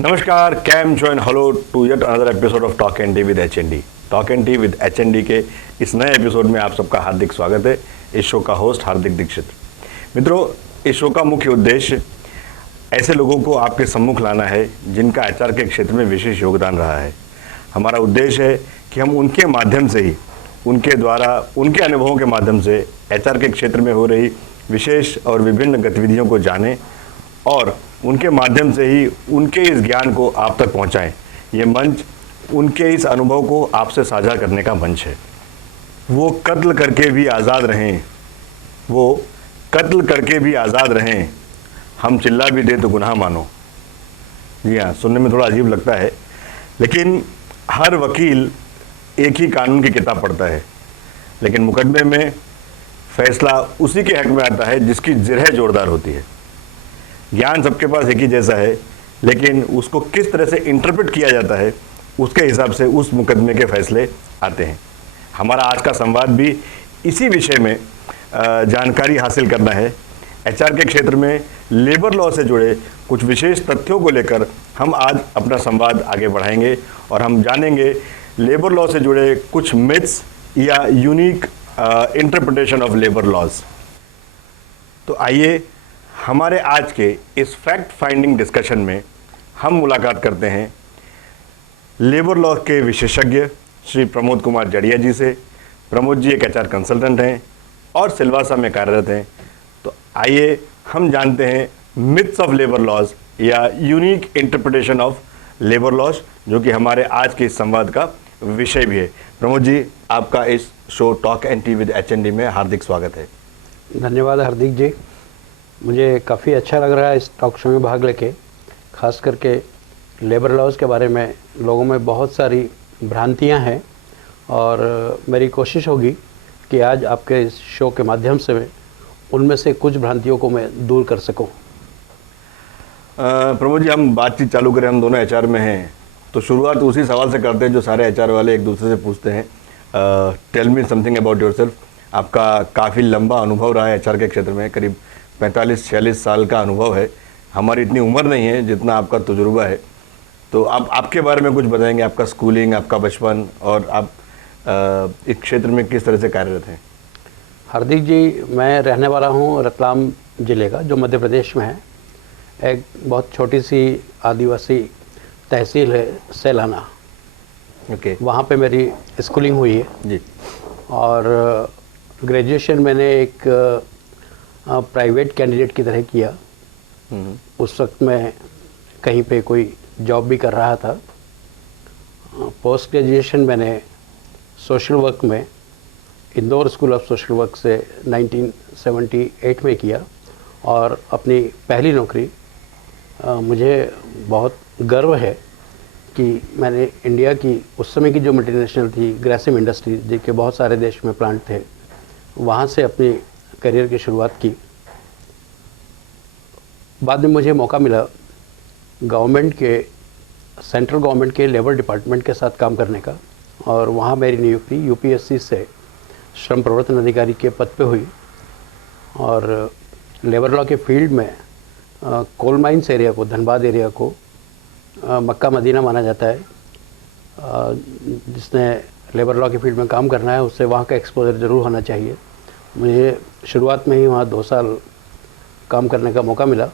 नमस्कार, कैम जो and hello to yet another episode of talk and tea with HND. Talk and tea with HND के इस नए एपिसोड में आप सबका हार्दिक स्वागत है। इस शो का होस्ट हार्दिक दीक्षित। मित्रों, इस शो का मुख्य उद्देश्य ऐसे लोगों को आपके सम्मुख लाना है जिनका एचआर के क्षेत्र में विशेष योगदान रहा है। हमारा उद्देश्य है कि हम उनके माध्यम से ही, उनके द्वारा, उनके अनुभवों के माध्यम से एचआर के क्षेत्र में हो रही विशेष और विभिन्न गतिविधियों को जानें और उनके माध्यम से ही उनके इस ज्ञान को आप तक पहुंचाएं। ये मंच उनके इस अनुभव को आपसे साझा करने का मंच है। वो कत्ल करके भी आज़ाद रहें, वो कत्ल करके भी आज़ाद रहें, हम चिल्ला भी दें तो गुनाह मानो। जी हाँ, सुनने में थोड़ा अजीब लगता है, लेकिन हर वकील एक ही कानून की किताब पढ़ता है, लेकिन मुकदमे में फैसला उसी के हक में आता है जिसकी जिरह जोरदार होती है। ज्ञान सबके पास एक ही जैसा है, लेकिन उसको किस तरह से इंटरप्रेट किया जाता है उसके हिसाब से उस मुकदमे के फैसले आते हैं। हमारा आज का संवाद भी इसी विषय में जानकारी हासिल करना है। एचआर के क्षेत्र में लेबर लॉ से जुड़े कुछ विशेष तथ्यों को लेकर हम आज अपना संवाद आगे बढ़ाएंगे और हम जानेंगे लेबर लॉ से जुड़े कुछ मिथ्स या unique interpretation of labour laws. तो आइए हमारे आज के इस फैक्ट फाइंडिंग डिस्कशन में हम मुलाकात करते हैं लेबर लॉ के विशेषज्ञ श्री प्रमोद कुमार जड़िया जी से। प्रमोद जी एक एचआर कंसल्टेंट हैं और सिलवासा में कार्यरत हैं। तो आइए हम जानते हैं मिथ्स ऑफ लेबर लॉज या unique interpretation of labour laws, जो कि हमारे आज के इस संवाद का विषय भी है। प्रमोद जी, आपका इस show talk and tea with HND में हार्दिक स्वागत है। धन्यवाद हार्दिक जी, मुझे काफ़ी अच्छा लग रहा है इस टॉक शो में भाग लेके। खास करके लेबर लॉज के बारे में लोगों में बहुत सारी भ्रांतियां हैं और मेरी कोशिश होगी कि आज आपके इस शो के माध्यम से मैं उनमें से कुछ भ्रांतियों को मैं दूर कर सकूं। प्रमोद जी, हम बातचीत चालू करें। हम दोनों एचआर में हैं, तो शुरुआत उसी सवाल से करते हैं जो सारे एचआर वाले एक दूसरे से पूछते हैं। Tell me something about yourself. आपका काफ़ी लंबा अनुभव रहा है एचआर के क्षेत्र में, करीब 45-46 साल का अनुभव है। हमारी इतनी उम्र नहीं है जितना आपका तजुर्बा है। तो आप आपके बारे में कुछ बताएंगे, आपका स्कूलिंग, आपका बचपन और आप इस क्षेत्र में किस तरह से कार्यरत हैं? हार्दिक जी, मैं रहने वाला हूं रतलाम ज़िले का, जो मध्य प्रदेश में है। एक बहुत छोटी सी आदिवासी तहसील है सैलाना। ओके। वहाँ पे मेरी स्कूलिंग हुई है जी। और ग्रेजुएशन मैंने एक प्राइवेट कैंडिडेट की तरह किया। उस वक्त मैं कहीं पे कोई जॉब भी कर रहा था। पोस्ट ग्रेजुएशन मैंने सोशल वर्क में Indore school of social work से 1978 में किया और अपनी पहली नौकरी, मुझे बहुत गर्व है कि मैंने इंडिया की उस समय की जो मल्टीनेशनल थी ग्रासिम इंडस्ट्रीज, जिनके बहुत सारे देश में प्लांट थे, वहाँ से अपनी करियर की शुरुआत की। बाद में मुझे मौका मिला गवर्नमेंट के, सेंट्रल गवर्नमेंट के लेबर डिपार्टमेंट के साथ काम करने का और वहाँ मेरी नियुक्ति यूपीएससी से श्रम प्रवर्तन अधिकारी के पद पे हुई। और लेबर लॉ के फील्ड में कोल माइंस एरिया को, धनबाद एरिया को मक्का मदीना माना जाता है। जिसने लेबर लॉ के फील्ड में काम करना है उससे वहाँ का एक्सपोजर ज़रूर होना चाहिए। मुझे शुरुआत में ही वहाँ 2 साल काम करने का मौका मिला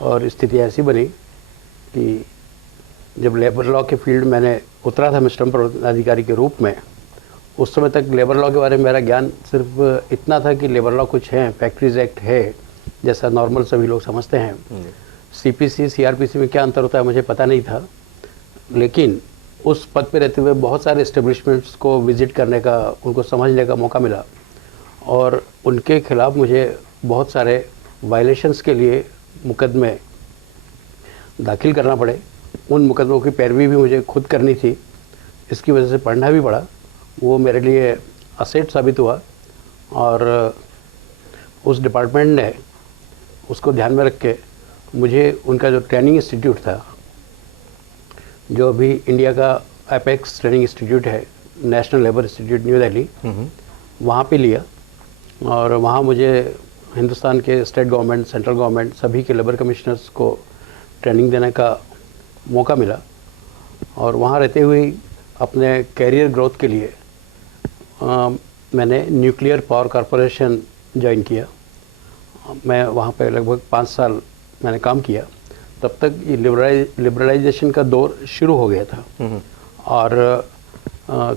और स्थिति ऐसी बनी कि जब लेबर लॉ के फील्ड मैंने उतरा था श्रम प्रवर्तन अधिकारी के रूप में, उस समय तक लेबर लॉ के बारे में मेरा ज्ञान सिर्फ इतना था कि लेबर लॉ कुछ है, फैक्ट्रीज एक्ट है, जैसा नॉर्मल सभी लोग समझते हैं। सीपीसी सीआरपीसी में क्या अंतर होता है मुझे पता नहीं था, लेकिन उस पद पे रहते हुए बहुत सारे इस्टेब्लिशमेंट्स को विज़िट करने का, उनको समझने का मौका मिला और उनके खिलाफ मुझे बहुत सारे वायलेशंस के लिए मुकदमे दाखिल करना पड़े। उन मुकदमों की पैरवी भी मुझे खुद करनी थी, इसकी वजह से पढ़ना भी पड़ा। वो मेरे लिए असेट साबित हुआ और उस डिपार्टमेंट ने उसको ध्यान में रख के मुझे उनका जो ट्रेनिंग इंस्टीट्यूट था, जो अभी इंडिया का एपेक्स ट्रेनिंग इंस्टीट्यूट है, national labour institute new Delhi, वहाँ पे लिया और वहाँ मुझे हिंदुस्तान के स्टेट गवर्नमेंट, सेंट्रल गवर्नमेंट, सभी के लेबर कमिश्नर्स को ट्रेनिंग देने का मौका मिला और वहाँ रहते हुए ही अपने कैरियर ग्रोथ के लिए मैंने न्यूक्लियर पावर कॉरपोरेशन ज्वाइन किया। मैं वहाँ पे लगभग 5 साल मैंने काम किया। तब तक ये लिबरलाइजेशन का दौर शुरू हो गया था और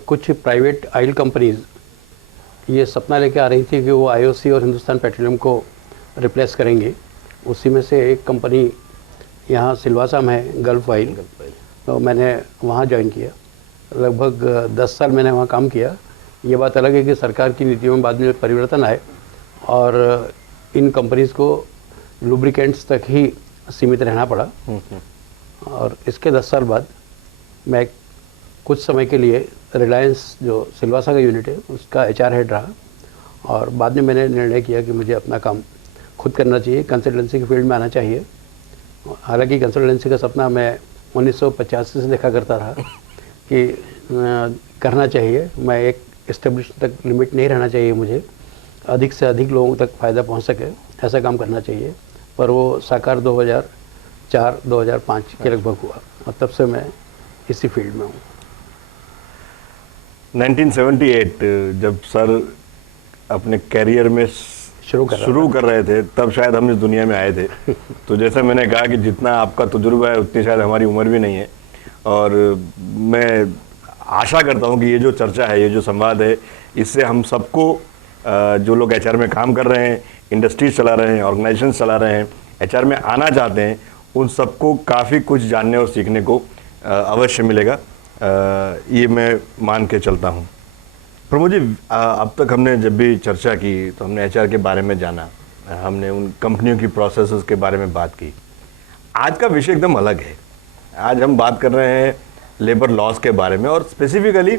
कुछ प्राइवेट ऑयल कंपनीज ये सपना लेके आ रही थी कि वो आईओसी और हिंदुस्तान पेट्रोलियम को रिप्लेस करेंगे। उसी में से एक कंपनी यहाँ सिलवासा में है, गल्फ ऑयल। तो मैंने वहाँ ज्वाइन किया। लगभग 10 साल मैंने वहाँ काम किया। ये बात अलग है कि सरकार की नीतियों में बाद में परिवर्तन आए और इन कंपनीज़ को लुब्रिकेंट्स तक ही सीमित रहना पड़ा। और इसके 10 साल बाद मैं कुछ समय के लिए रिलायंस जो सिलवासा का यूनिट है उसका एचआर हेड रहा और बाद में मैंने निर्णय किया कि मुझे अपना काम खुद करना चाहिए, कंसल्टेंसी के फील्ड में आना चाहिए। हालांकि कंसल्टेंसी का सपना मैं 1985 से देखा करता रहा कि करना चाहिए, मैं एक एस्टेब्लिश तक लिमिट नहीं रहना चाहिए, मुझे अधिक से अधिक लोगों तक फ़ायदा पहुंच सके ऐसा काम करना चाहिए। पर वो साकार 2004-2005 के लगभग हुआ और तब से मैं इसी फील्ड में हूँ। 1978 जब सर अपने कैरियर में शुरू कर रहे थे तब शायद हम इस दुनिया में आए थे। तो जैसे मैंने कहा कि जितना आपका तजुर्बा है उतनी शायद हमारी उम्र भी नहीं है और मैं आशा करता हूं कि ये जो चर्चा है, ये जो संवाद है, इससे हम सबको जो लोग एचआर में काम कर रहे हैं, इंडस्ट्रीज चला रहे हैं, ऑर्गेनाइजेशन चला रहे हैं, एचआर में आना चाहते हैं, उन सबको काफ़ी कुछ जानने और सीखने को अवश्य मिलेगा। ये मैं मान के चलता हूँ। प्रमोद जी, अब तक हमने जब भी चर्चा की तो हमने एचआर के बारे में जाना, हमने उन कंपनियों की प्रोसेसेस के बारे में बात की। आज का विषय एकदम अलग है। आज हम बात कर रहे हैं लेबर लॉज के बारे में और specifically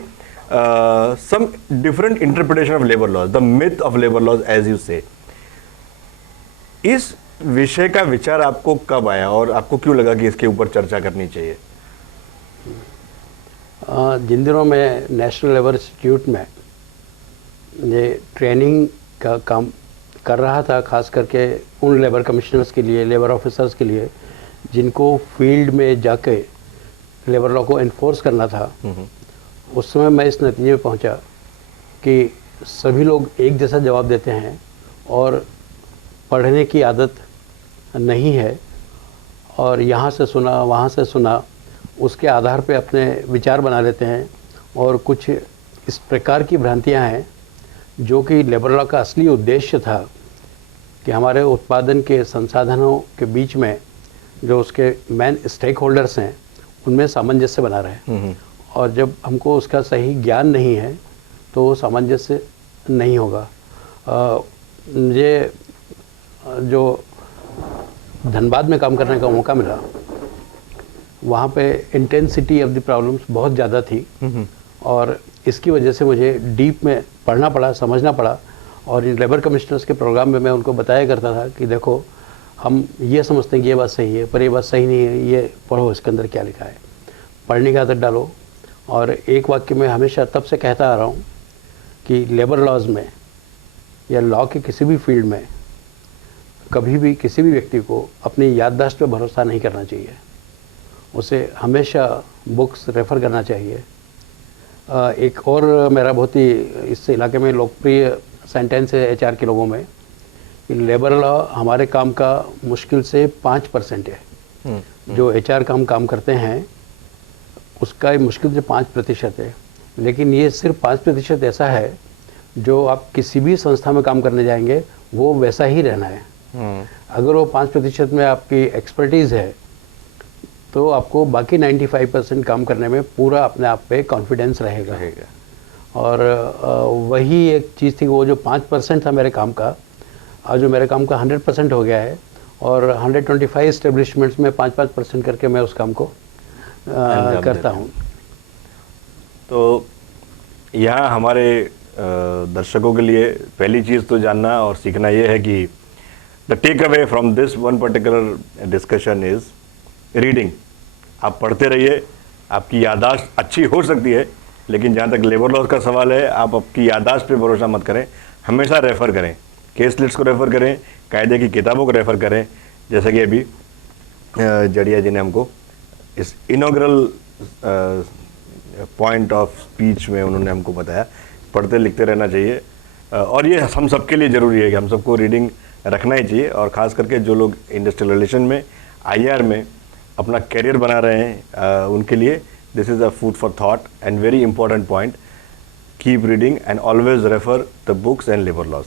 some different interpretation of labour laws, the myth of labour laws as you say. इस विषय का विचार आपको कब आया और आपको क्यों लगा कि इसके ऊपर चर्चा करनी चाहिए? जिन दिनों में नेशनल लेबर इंस्टीट्यूट में ये ट्रेनिंग का काम कर रहा था, खास करके उन लेबर कमिश्नर्स के लिए, लेबर ऑफिसर्स के लिए जिनको फील्ड में जाके लेबर लॉ को इन्फोर्स करना था, उस समय मैं इस नतीजे में पहुंचा कि सभी लोग एक जैसा जवाब देते हैं और पढ़ने की आदत नहीं है और यहाँ से सुना वहाँ से सुना उसके आधार पे अपने विचार बना लेते हैं और कुछ इस प्रकार की भ्रांतियाँ हैं जो कि लेबर लॉ का असली उद्देश्य था कि हमारे उत्पादन के संसाधनों के बीच में जो उसके मेन स्टेक होल्डर्स हैं उनमें सामंजस्य बना रहे। और जब हमको उसका सही ज्ञान नहीं है तो वो सामंजस्य नहीं होगा। मुझे जो धनबाद में काम करने का मौका मिला, वहाँ पे इंटेंसिटी ऑफ द प्रॉब्लम्स बहुत ज़्यादा थी और इसकी वजह से मुझे डीप में पढ़ना पड़ा, समझना पड़ा। और इन लेबर कमिश्नर्स के प्रोग्राम में मैं उनको बताया करता था कि देखो, हम ये समझते हैं कि ये बात सही है पर ये बात सही नहीं है, ये पढ़ो, इसके अंदर क्या लिखा है, पढ़ने की आदत डालो। और एक वाक्य मैं हमेशा तब से कहता आ रहा हूँ कि लेबर लॉज में या लॉ के किसी भी फील्ड में कभी भी किसी भी व्यक्ति को अपनी याददाश्त पर भरोसा नहीं करना चाहिए। उसे हमेशा बुक्स रेफ़र करना चाहिए। एक और मेरा बहुत ही इस इलाके में लोकप्रिय सेंटेंस है एचआर के लोगों में कि लेबर लॉ हमारे काम का मुश्किल से 5% है। जो एचआर का हम काम करते हैं उसका मुश्किल से 5% है, लेकिन ये सिर्फ 5% ऐसा है जो आप किसी भी संस्था में काम करने जाएंगे वो वैसा ही रहना है। अगर वो 5% में आपकी एक्सपर्टीज़ है तो आपको बाकी 95% काम करने में पूरा अपने आप पे कॉन्फिडेंस रहेगा। और वही एक चीज़ थी, वो जो 5% था मेरे काम का, आज जो मेरे काम का 100% हो गया है और 125 इस्टेब्लिशमेंट्स में 5-5% करके मैं उस काम को करता हूँ। तो यहाँ हमारे दर्शकों के लिए पहली चीज़ तो जानना और सीखना ये है कि the take away from this one particular discussion is reading. आप पढ़ते रहिए, आपकी याददाश्त अच्छी हो सकती है, लेकिन जहाँ तक लेबर लॉज का सवाल है, आप आपकी याददाश्त पे भरोसा मत करें, हमेशा रेफ़र करें, केस लिस्ट को रेफ़र करें, कायदे की किताबों को रेफ़र करें। जैसे कि अभी जड़िया जी ने हमको इस इनॉग्रल पॉइंट ऑफ स्पीच में उन्होंने हमको बताया पढ़ते लिखते रहना चाहिए, और ये हम सबके लिए ज़रूरी है कि हम सबको रीडिंग रखना ही चाहिए, और ख़ास करके जो लोग इंडस्ट्रियल रिलेशन में IR में अपना करियर बना रहे हैं उनके लिए this is a food for thought and very important point. Keep reading and always refer the books and labour laws.